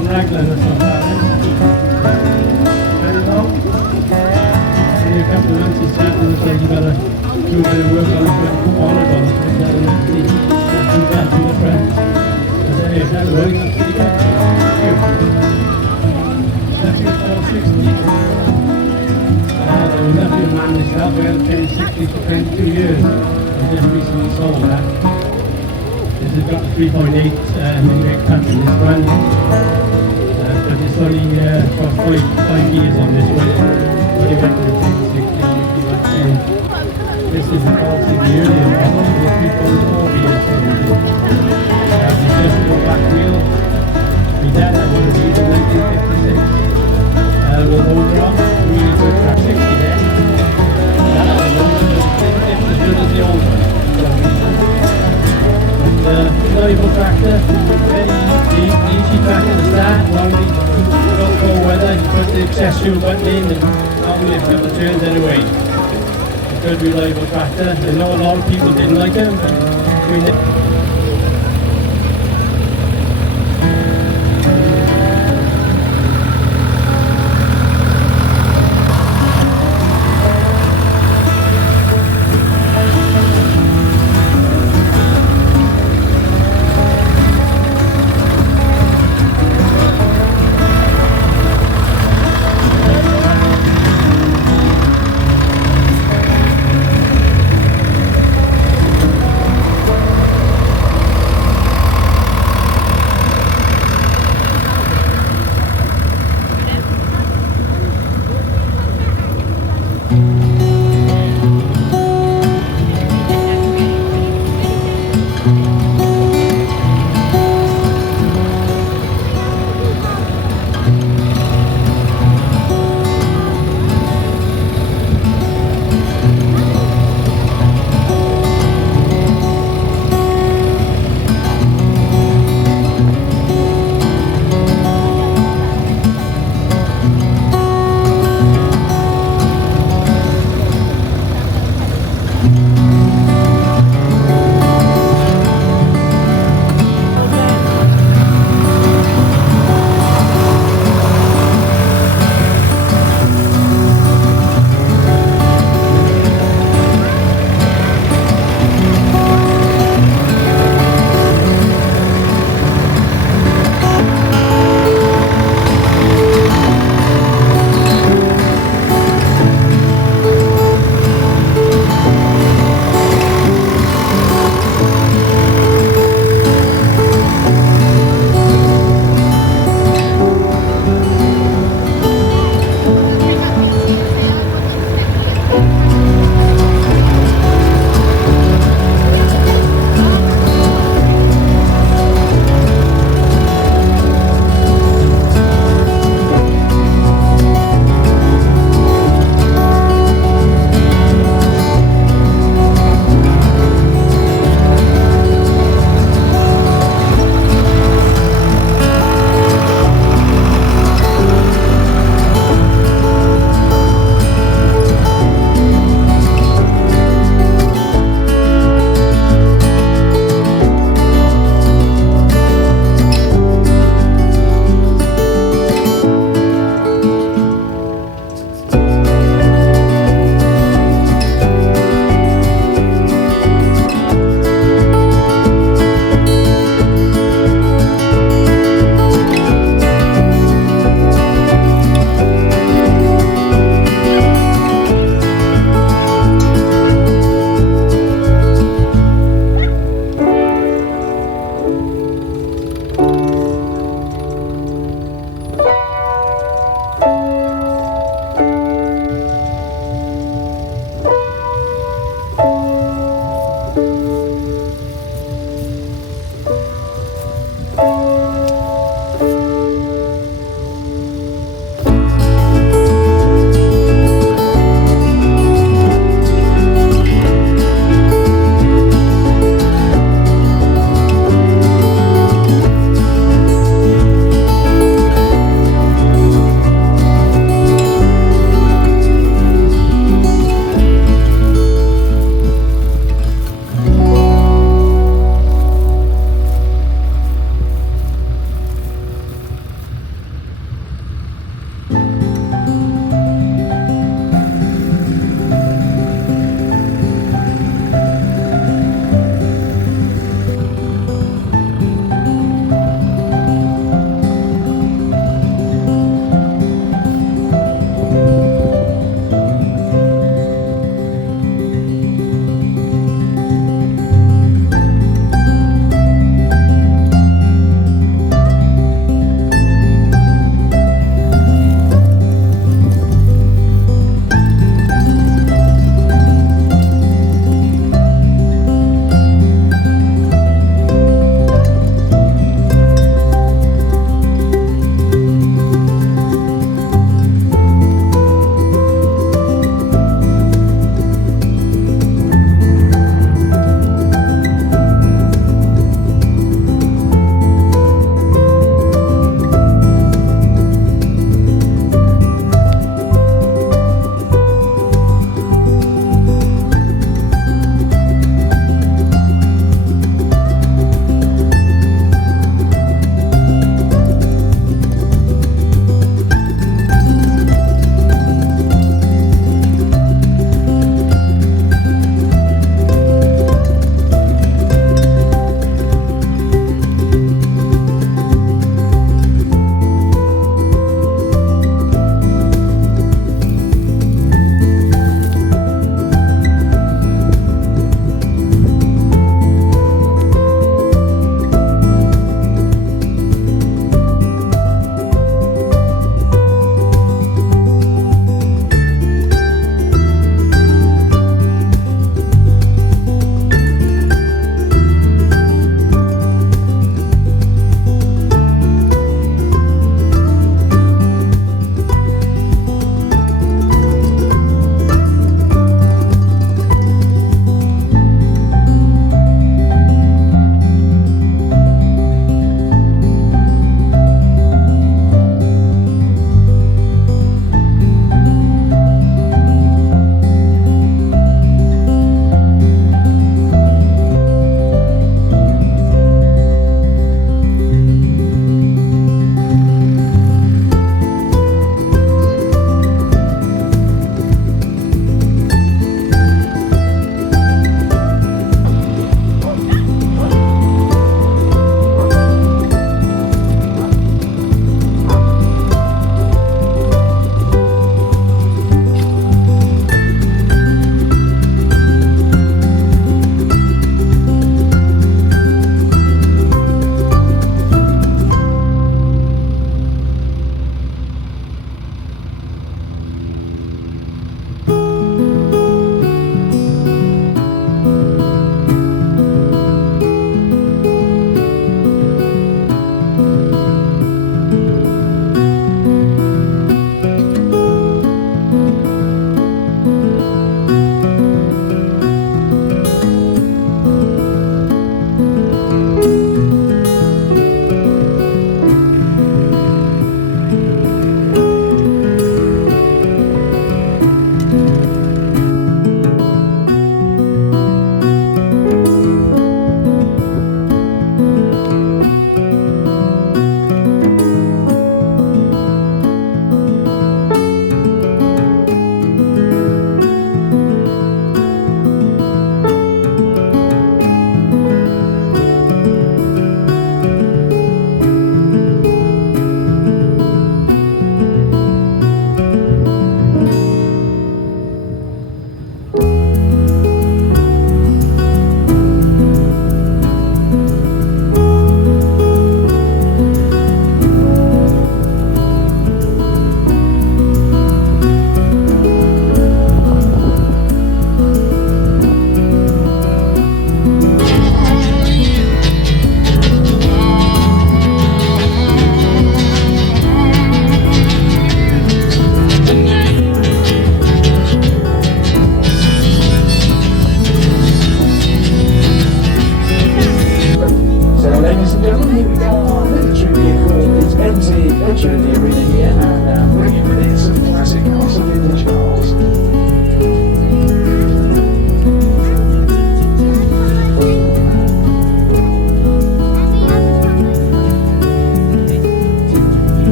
from Raglan or something. Better know? Only a couple of months he's starting to say you better do a bit of work on it when all of them. Do that to the friends. I said, hey, is that right? That's your 460. There was nothing to man myself. I had paid 60 for 22 years. I just recently sold that. This has got 3.8 millimeter cut in this one. But it's only for 5 years on this one. When you went to the 60, you'd be like 10. This is the quality of the earlier model. The 3.4 years. The adjustable back wheel. My dad had one of these in 1956. With motor on, really good track 60 there. It's as good as the old one. But reliable tractor, very easy tractor to start. Normally, don't go weather, you put the accessory button in and normally a couple of turns anyway. A good reliable tractor. I know a lot of people didn't like them, but I mean,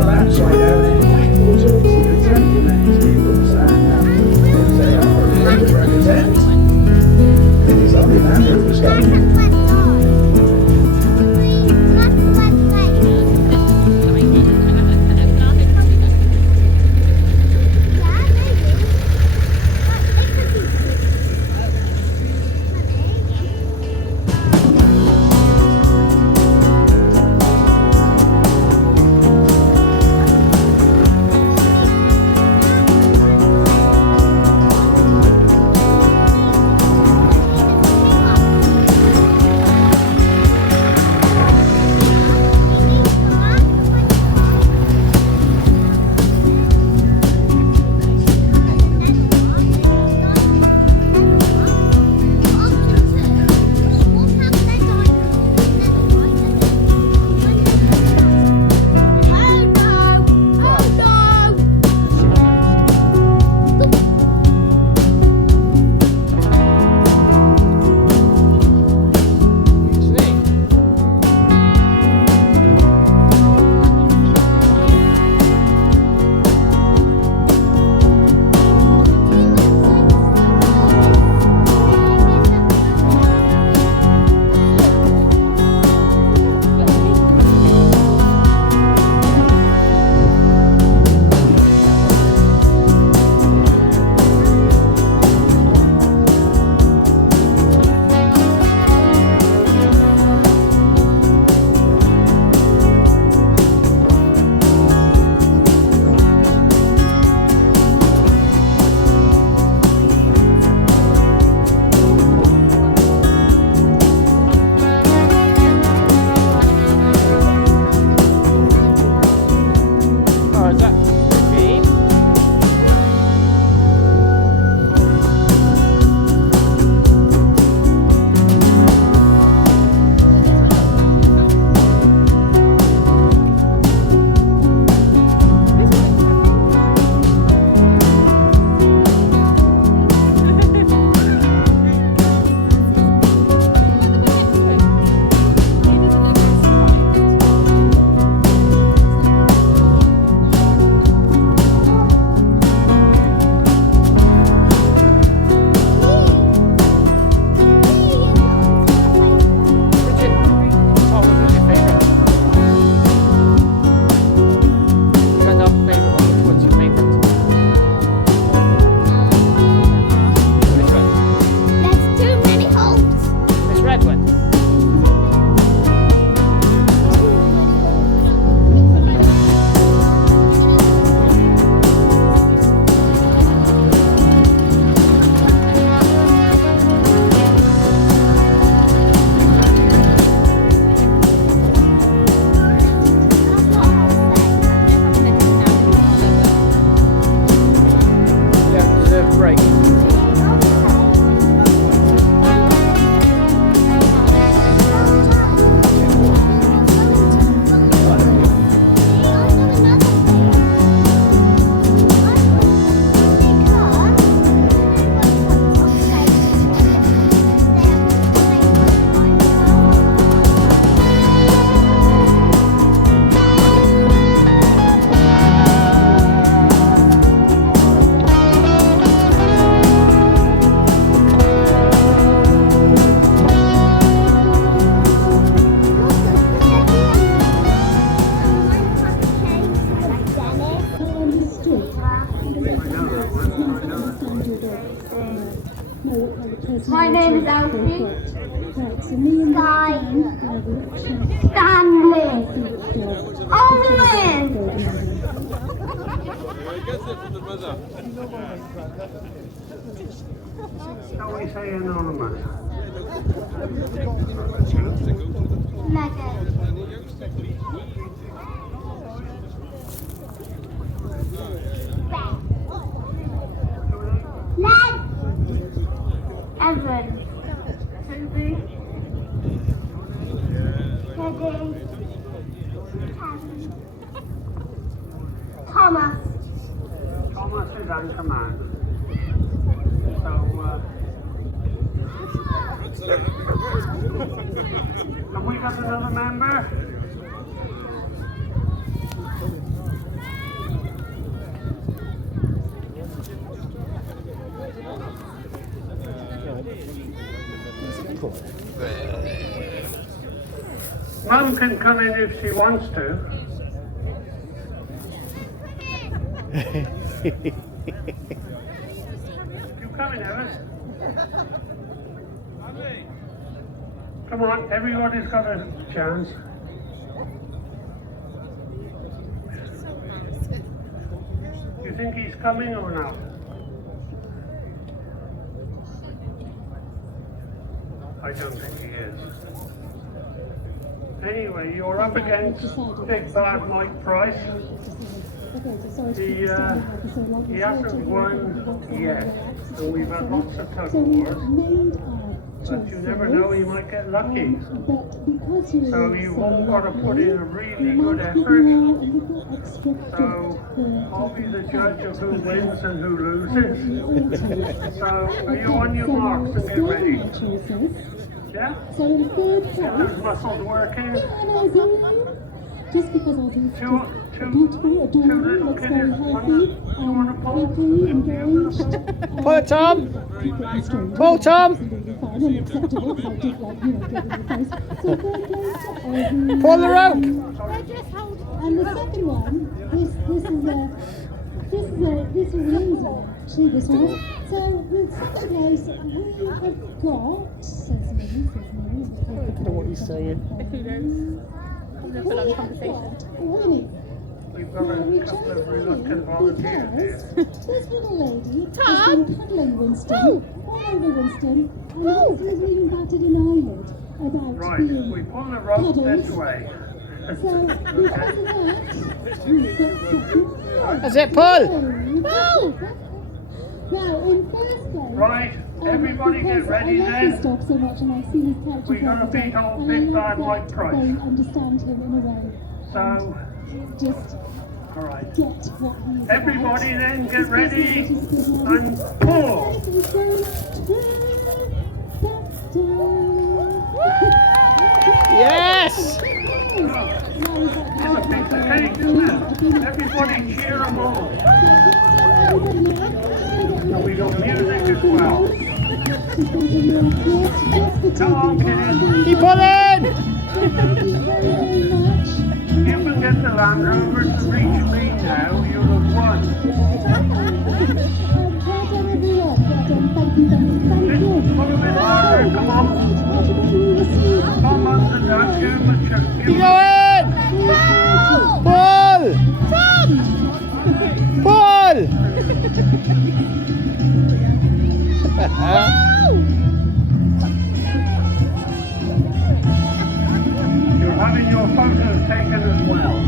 well, that's right down in backwards up to the temple next to us, and they are to represent. It's only a matter of us going. My name is Elsie. Stanley. Owen. Shall we say anonymous? Megan. Ned. Evan. Toby. Teddy. Thomas. Thomas is on command. Have we got another member? Mum can come in if she wants to. You come in, Evan. Come on, everybody's got a chance. You think he's coming or not? I don't think he is. Anyway, you're up against Big Bad Mike Price. He hasn't won yet, and we've had lots of tug of wars. But you never know, he might get lucky. So you've all got to put in a really good effort. So I'll be the judge of who wins and who loses. So are you on your marks and get ready? Yeah? Get those muscles working. Just because I do Two beautiful, little kiddies. You want to pull? engaged. Pull it, Tom. Pull, Tom. Pull the rope. And the second one, this is Lindsay. She was one. So the second place we have got. Says me. I don't know what he's saying. Winnie. We've got a couple of reluctant volunteers here. This little lady has been paddling Winston all over Winston, and Winston isn't even batted an eyelid about Right, being we pull the rope this way. So because of that, we've got second. That's it, pull. Now in first place. Right, everybody get ready I like his then. dog so much, and I see his character. We're gonna beat old and I Big like Bad that Mike Price. They understand him in a way. So, Just all right. get what he's about. Everybody then get ready and And pull. Yes. It's a piece of cake, isn't it? Everybody cheer them on. And we got music as well. Come on, kids. Keep pulling. You can get the Land Rover to reach me now. You'll have won. Put a bit harder. Come on. Come on, the dog. Give him a check. Keep going. Pull. Pull. You're having your photos taken as well.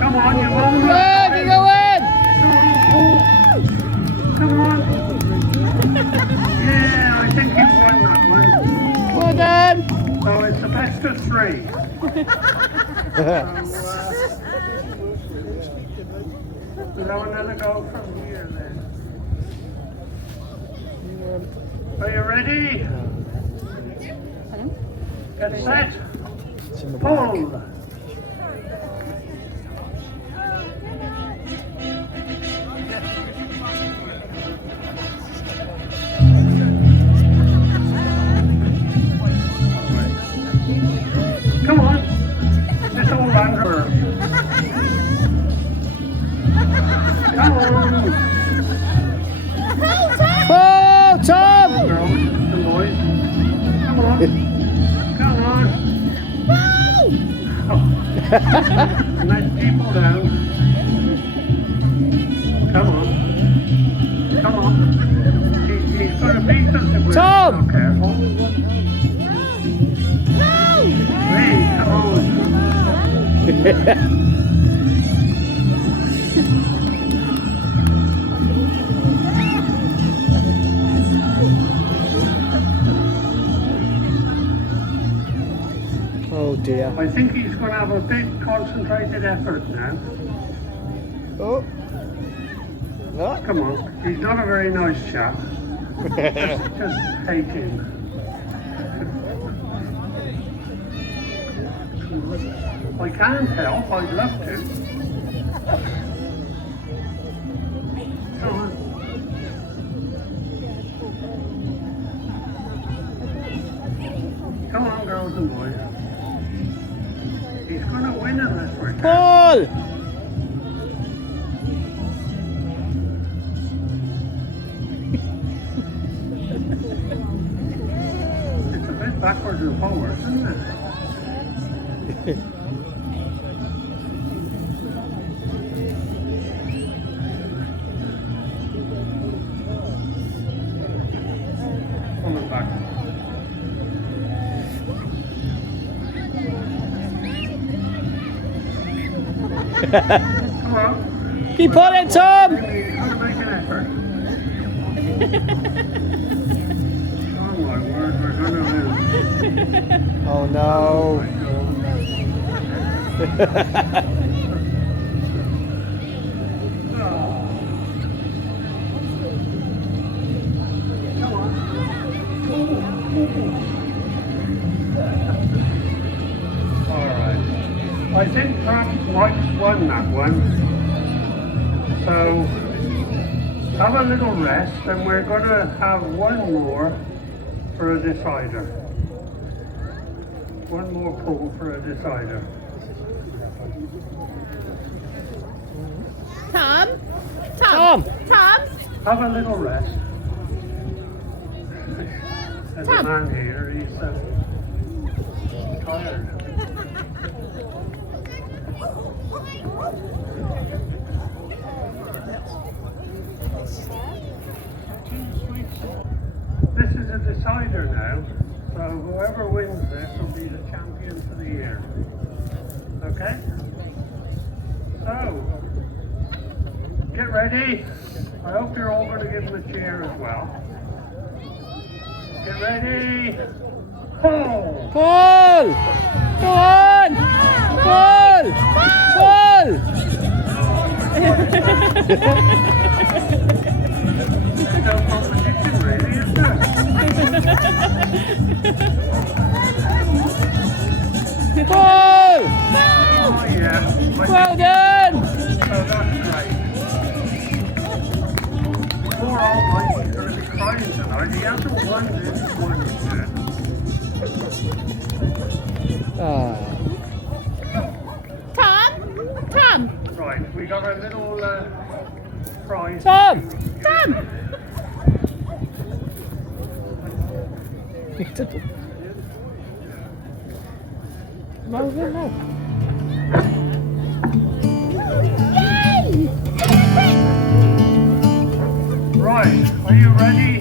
Come on, you won't Good, keep going. Come on. Yeah, I think you've won that one. Well done. So it's the best of three. We'll have another go from here then. Are you ready? Get set. It's in the back. Pull. Come on. This old Andrew. Come on. Pull, Tom. Girls and boys. Come on. Come on. Oh. Let people down. Come on. Come on. He's going to beat us if we're Tom. not careful. Hey, come on. Oh dear. I think he's going to have a big concentrated effort now. Oh. Oh. Come on. He's not a very nice chap. Just hate him. I can't help, I'd love to. Come Pull! It's a bit backwards and forwards, isn't it? Coming back. Come on. Keep pulling, Tom! You've got to make an effort. Oh my word, we're going to lose. Oh no. Alright. I think perhaps Mike's won that one. So have a little rest and we're going to have one more for a decider. One more pull for a decider. Tom? Tom! Tom? Have a little rest. There's a man here, he's tired. This is a decider now, so whoever wins this will be the champion for the year. Okay? So, get ready. I hope you're all going to give him a cheer as well. Get ready. Pull! Pull! Go on! Pull! Pull! No competition really, is there? Pull! Oh yeah. Well done! Oh, that's great. Poor old Mike is going to be crying tonight. He hasn't won this one yet. Ah. Tom? Tom? Right, we got a little prize. Tom! Tom? No, no, no. Right, are you ready?